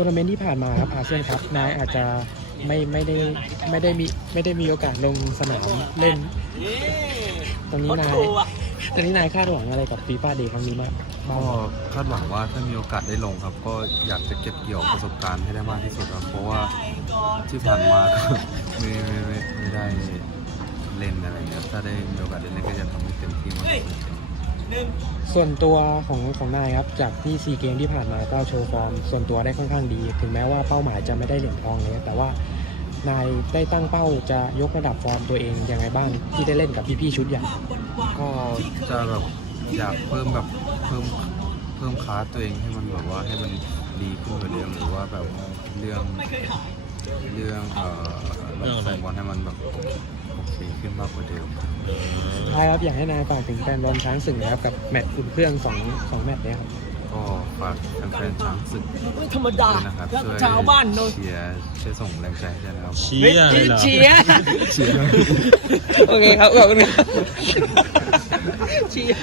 ทัวร์นาเมนต์ที่ผ่านมาครับอาเซียนครับนายอาจจะไม่ไม่ได้ไม่ได้มีไม่ได้มีโอกาสลงสนามเล่น ตรงนี้นายตรงนี้นายคาดหวังอะไรกับฟีฟ่าเดย์ครั้งนี้บ้างก็คาดหวังว่าถ้ามีโอกาสได้ลงครับ ก็อยากจะเก็บเกี่ยวประสบการณ์ให้ได้มากที่สุดครับเพราะว่าที่ผ่านมาก็ไม่ไม่ไม่ไม่ได้เล่นอะไรเงี้ยถ้าได้มีโอกาสได้เล่นก็จะ ส่วนตัวของของนายครับจากที่ซีเกมที่ผ่านมาก็โชว์ฟอร์ม ส่วนตัวได้ค่อนข้างดี ถึงแม้ว่าเป้าหมายจะไม่ได้เหรียญทองเลยแต่ว่านายได้ตั้งเป้าจะยกระดับฟอร์มตัวเองยังไงบ้างที่ได้เล่นกับพี่ๆชุดใหญ่ก็จะแบบอยากเพิ่มแบบเพิ่มเพิ่มคลาสตัวเองให้มันแบบว่าให้มันดีขึ้นกว่าเดิมหรือว่าแบบเรื่องเรื่องเอ่อระบบส่งบอลให้มันแบบโอเคขึ้นมากกว่าเดิมท้ายครับ อยากให้นายฝากถึงแฟนบอลช้างศึกนะครับกับแมตช์อุ่นเครื่องสองสองแมตช์เนี้ครับ ก็ฝากแฟนๆช้างศึกไม่ธรรมดาด้วยนะครับช่วยชาวบ้านนนเชียร์ช่วยส่งแรงใจให้ด้วยนะครับผม เชียร์เลยเหรอ เชียร์เชียร์โอเคครับขอบคุณครับเชียร์